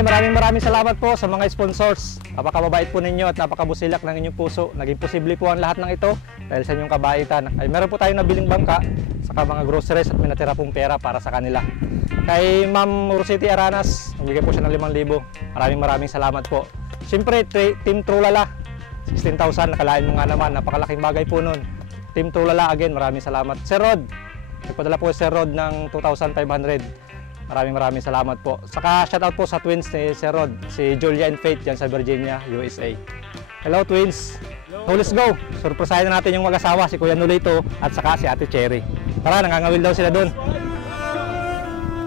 Siyempre, maraming salamat po sa mga sponsors. Napakababait po ninyo at napakabusilak ng inyong puso. Naging posible po ang lahat ng ito dahil sa inyong kabaitan. Ay meron po tayong nabiling bangka, saka mga groceries at may natira pong pera para sa kanila. Kay Ma'am Rosity Aranas, nagbigay po siya ng 5,000. Maraming salamat po. Siyempre, Team Trulala, 16,000. Nakalain mo nga naman, napakalaking bagay po nun. Team Trulala again, maraming salamat. Sir Rod, nagpadala po Sir Rod ng 2,500. Maraming salamat po. Saka shoutout po sa twins ni Sir Rod, si Julia and Faith dyan sa Virginia, USA. Hello twins! So let's go! Surpresahin na natin yung mag-asawa, si Kuya Nolito at saka si Ate Cherry. Tara, nangangawil daw sila doon.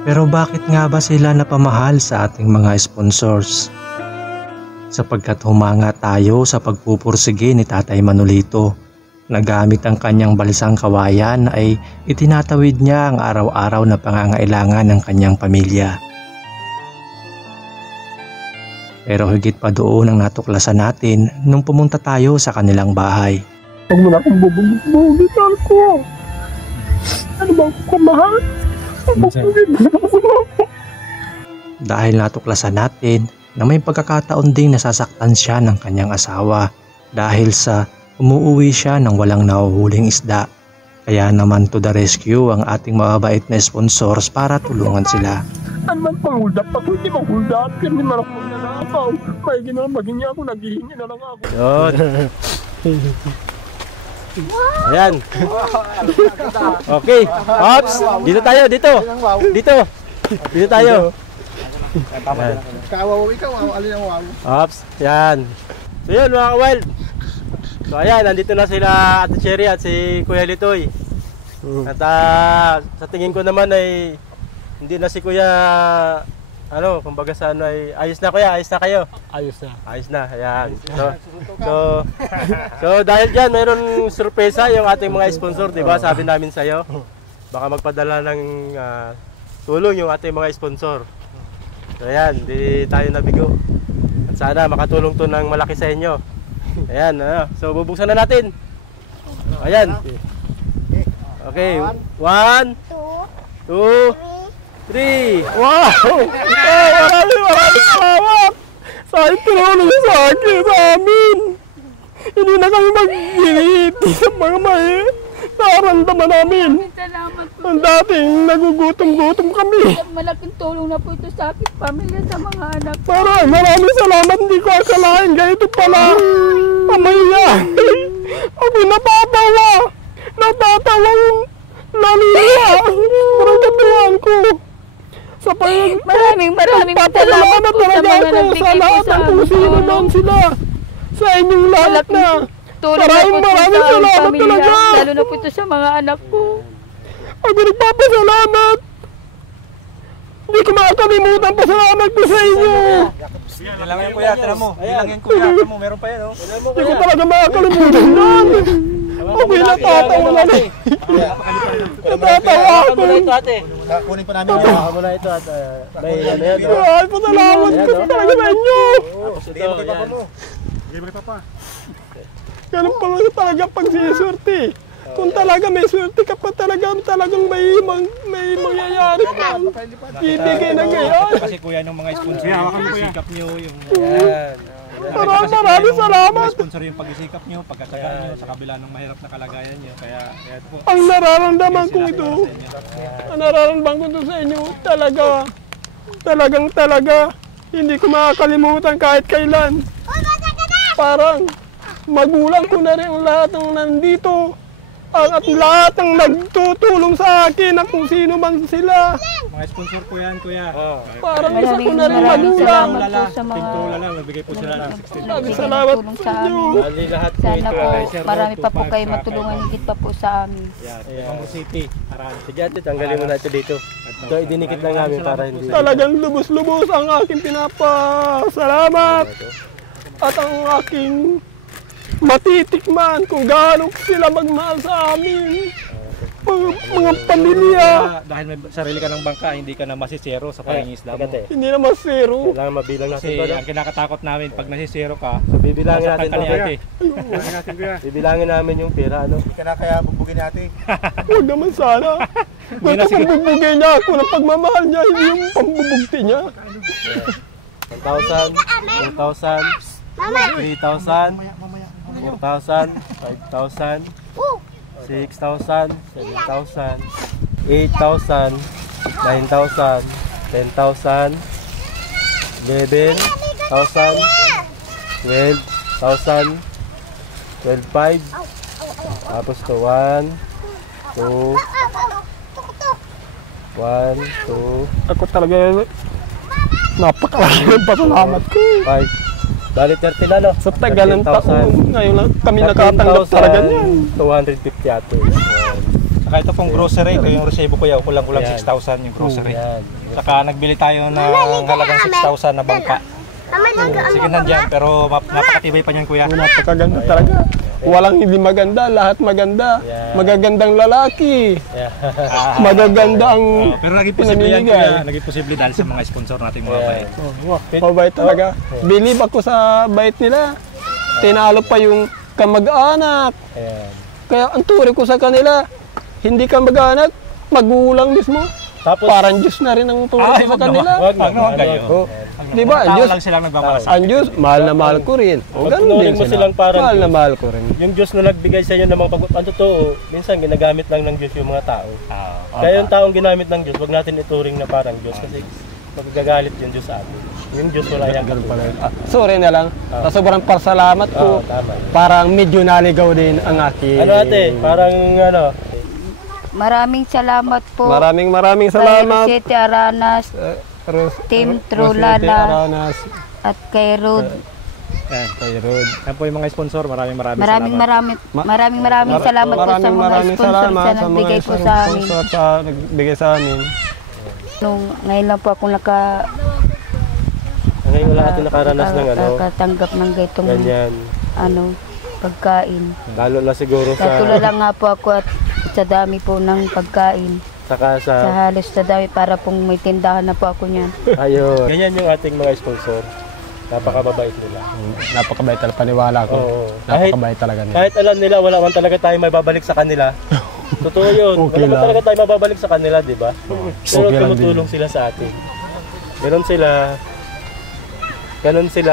Pero bakit nga ba sila napamahal sa ating mga sponsors? Sapagkat humanga tayo sa pagpupursige ni Tatay Manolito. Nagamit ang kanyang balisang kawayan ay itinatawid niya ang araw-araw na pangangailangan ng kanyang pamilya. Pero higit pa doon ang natuklasan natin nung pumunta tayo sa kanilang bahay. Huwag mo na akong bubugit-bugitan ko. Ano bang kumahal? Dahil natuklasan natin na may pagkakataon ding nasasaktan siya ng kanyang asawa dahil sa umuuwi siya ng walang nahuhuling isda. Kaya naman to the rescue ang ating mababait na sponsors para tulungan sila. Ano man pang-hold up? Pag hindi mag-hold up, hindi man ako magnanakaw. May ginawa, maging niya ako, naghihingi na lang ako. Yun. Ayan. Okay. Ops. Dito tayo, dito. Dito tayo. Kawaw, ikaw, alin ang waw? Ops. Yan. So yun mga ka-wild. So ayan, nandito na sila Ate Cherry at si Kuya Litoy. At sa tingin ko naman ay hindi na si Kuya, kumbaga sa ay ayos na Kuya, ayos na kayo. Ayos na, ayan. So dahil dyan, mayroon sorpresa yung ating mga sponsor, di ba? Sabi namin sa'yo, baka magpadala ng tulong yung ating mga sponsor. So ayan, hindi tayo nabigo. At sana makatulong to ng malaki sa inyo. Ayan, so bubuksan na natin. Ayan. Okay, 1, 2, 3. Wow! Maraming salamat! Sa tulong sa akin, sa amin. Hindi na kami mag-iiti sa mga may nararamdaman namin. Salamat po. Ang dating nagugutom-gutom kami. Malaking tulong na po ito sa aking pamilya, sa mga anak ko. Maraming salamat. Hindi ko akalain. Ganito pala. Pamilya. Ako natatawa. Natatawang lalila. Parang katuwaan ko. Sa Maraming salamat po sa mga nagbigay po sa amin. Kung sino man sila. Sa inyong lahat na. Tulong na po ito sa aming pamilya, lalo na po ito sa mga anak ko. Ako nagpapasalamat. Hindi ko makakalimutan, pasalamat ko sa inyo. Yan lang yung kuya, tira mo. Yan lang yung kuya, tira mo, meron pa yan, oh. Hindi ko talaga makakalimutan yan. Ako'y natatawa na na. Natatawa ako. Kunin pa namin yan. Ako muna ito at may ano yan. Ay, pasalamat ko talaga sa inyo. Bigay mo kay papa mo. Bigay mo kay papa. Ganun pala talaga pag siniswerte. Kung talaga may swerte ka pa talagang may mangyayari pa. Ibigay na ngayon. Kasi kuya ng mga sponsor yung pag-isikap nyo. Maraming salamat. Sponsor yung pag-isikap nyo, pagkatagal nyo sa kabila ng mahirap na kalagayan nyo. Kaya po. Ang nararamdaman ko ito. Ang nararamdaman ko ito sa inyo. Talaga. Hindi ko makakalimutan kahit kailan. Parang magulang ko na rin ang lahat ng nandito. At lahat ng nagtutulong sa akin at kung sino man sila. Mga sponsor po yan, kuya. Parang isa ko na rin magulang. Salamat po sa mga Magbigay po sila ng 16. Salamat tulong sa sa inyo. amin. Sana po, marami pa po kayo matulungan higit pa po sa amin. Ma'am City. Sige ate, tanggalin mo natin dito. Ito, idinikit lang namin para hindi. Talagang lubos-lubos ang aking pinapasalamat at ang aking matitikman kung gaano sila magmahal sa amin. Mga pamilya. Dahil may sarili ka ng bangka, hindi ka na masisero sa pangingisda mo. Hindi na masero. Kailangan mabilang natin Kasi ito. ang kinakatakot namin, pag nasisero ka, Bibilangin natin nasaktan ito. ate. Bibilangin namin yung pera, ano? Kaya bubugin natin. Huwag naman sana. Gusto kong bubugay niya ako ng pagmamahal niya, hindi yung pambubugti niya. 1,000, 2,000, 3,000, 4,000, 5,000, 6,000, 7,000, 8,000, 9,000, 10,000, 11,000, 12,000, 12,500, tapos to 1, 2, 1, 2, Ako talaga, napakalaki ng pasalamat ko. 5. Bali 30 na, no? Sa tagal ng taon, ngayon lang kami nakatanggap talaga niyan. 250 ato. Saka ito pong grocery, ito yung resibo ko, kulang-kulang Ayan. 6,000 yung grocery. Yan. Saka nagbili tayo ng halagang 6,000 na bangka. Sige nandyan, pero napakatibay pa niyan kuya. Napakaganda talaga. Walang hindi maganda, lahat maganda. Yeah. Magagandang lalaki. Yeah. Magaganda ang Pero naging posible yan pinamimigay. kuya, naging posible dahil sa mga sponsor nating mga bayan. Mabait talaga. Believe ako sa bait nila. Tinalo pa yung kamag-anak. Ayan. Kaya ang turing ko sa kanila, hindi kamag-anak, magulang mismo. Tapos, Parang Diyos na rin ang turing ko sa kanila. wag Ano kayo? Oh, di ba? Ang Tao Diyos, lang silang nagmamalasakit. ang Diyos, mahal na mahal ko rin. O, Pag ganun tunurin din mo sila. silang parang Mahal na Diyos. mahal ko rin. yung Diyos na nagbigay sa inyo ng mga ang totoo, minsan ginagamit lang ng Diyos yung mga tao. Ah, Kaya yung taong ginamit ng Diyos, wag natin ituring na parang Diyos kasi magagalit yung Diyos sa atin. Yung Diyos wala yung katulad. Sorry na lang. Sa sobrang pasalamat Oo, ko, tama. parang medyo naligaw din ang aking... Ano ate, parang ano, Maraming salamat po. Maraming Kay salamat. Rosete Aranas Team Trulala. Aranas. at kay Rod. yan, kay Rod. Yan po yung mga sponsor, maraming salamat. Maraming salamat po sa mga sponsor na nagbigay po sa amin. sponsor sa nagbigay sa amin. Ngayon lang po ako ngayon wala natin nakaranas ng ano, nakatanggap ng gaitong ganyan. pagkain. Lalo na siguro sa, Natulala nga po ako at sa dami po ng pagkain. saka Sa sa, halos sa dami para pong may tindahan na po ako niyan. ayun. Ganyan yung ating mga sponsor. Napakababait nila. Napakabait talaga, paniwala ko. Oo. Napakabait talaga nila. Kahit alam nila, wala man talaga tayo may babalik sa kanila. Totoo yun. Okay Wala man lang. talaga tayo mababalik sa kanila, di ba? Pero Okay lang tumutulong sila sa atin. Ganon sila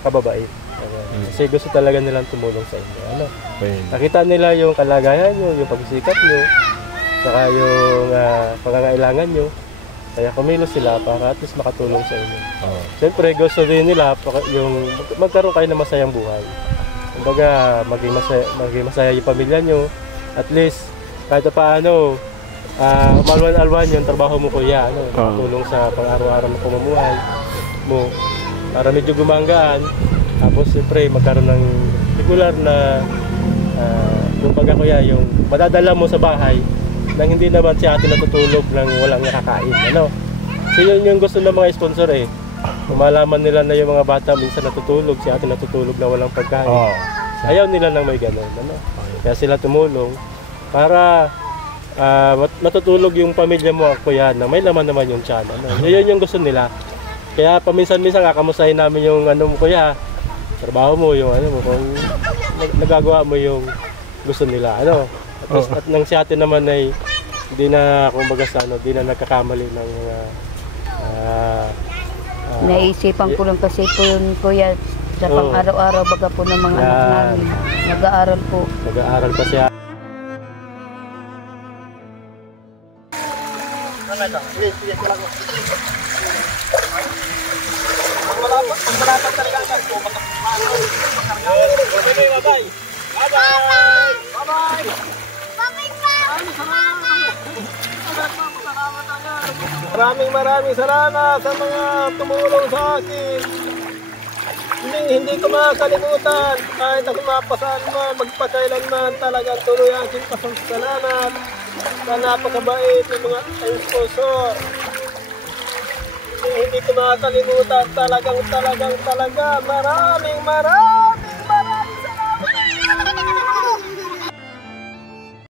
kababait. Kasi gusto talaga nilang tumulong sa inyo. Ano? Nakita nila yung kalagayan nyo, yung pagsisikap nyo, saka yung pangangailangan nyo. Kaya kumilos sila para at least makatulong sa inyo. Siyempre, gusto din nila yung magkaroon kayo ng masayang buhay. Kumbaga, maging masaya yung pamilya nyo. At least, kahit paano, malwan-alwan yung trabaho mo kuya. Makatulong sa pang-araw-araw na pamumuhay mo. Para medyo gumanggaan. Tapos, siyempre, magkaroon ng regular na yung kuya, yung madadala mo sa bahay nang hindi naman si ate natutulog nang walang nakakain. Ano? So yun yung gusto ng mga sponsor eh. Kung malaman nila na yung mga bata minsan natutulog, si ate natutulog na walang pagkain. Ayaw nila nang may ganun. Ano? Kaya sila tumulong para matutulog yung pamilya mo kuya na may laman naman yung tiyan. Ano? Yun yung gusto nila. Kaya paminsan-minsan kakamustahin namin yung ano mo kuya, trabaho mo, yung ano mo, kung nagagawa mo yung gusto nila. Ano? At nang si ate naman ay hindi na kumbaga sa ano, hindi na nagkakamali ng Naisipan ko lang kasi po yun kuya sa pang-araw-araw baga po ng mga anak namin. Nag-aaral po. Nag-aaral pa siya. Maraming salamat sa mga tumulong sa akin. Hindi ko makakalimutan. Kahit ako mapasaan man, magpakailanman, talagang tuloy ang aking pasalamat sa napakabait ng mga sponsor. Hindi ko makakalimutan. Talaga. Maraming